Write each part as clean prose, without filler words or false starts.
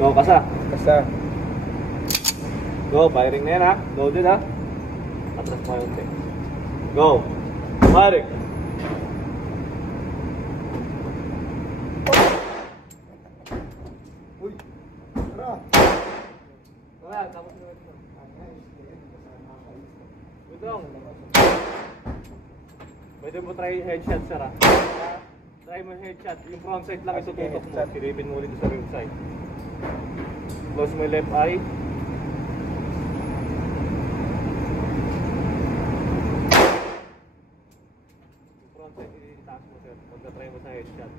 Go, kasa. Basta. Go, firing na yan ha. Go din ha. Atras mo yung tape. Go. Firing. Uy! Tara! Wala, tapos na ito. Budong. Pwede mo try headshot sir ha. Try mo headshot. Yung front side lang isututok mo. Silipin mo ulit sa rear side. Close mo yung left eye. Yung front side itaas mo sir. Pagka-try mo sa headshot.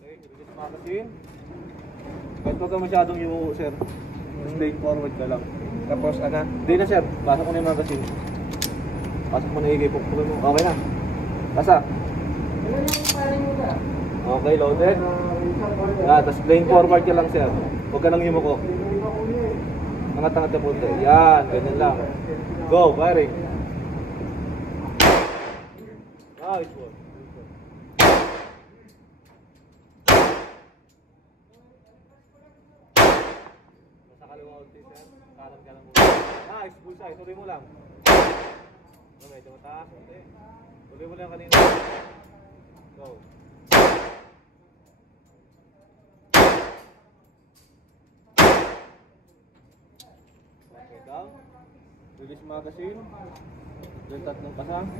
Okay, release magazine. Kahit huwag ka masyadong yung sir. Straight forward ka lang. Tapos ano? Hindi na sir, pasok mo na yung magazine. Pasok mo na yung ipupukul mo. Okay na. Kasa. Okay, loaded. Tapos plain forward ka lang sir. Huwag ka nang yumuko. Angat-angat na punta. Yan, ganyan lang. Go, firing. Nice one. Nasa kaliwa ulti sir. Kanan ka lang muna. Nice, bullseye. Tuloy mo lang. Medyo mataas. Tuloy mo lang kanina. Go. Okay, down. Release magazine. Yung tatlong pasang.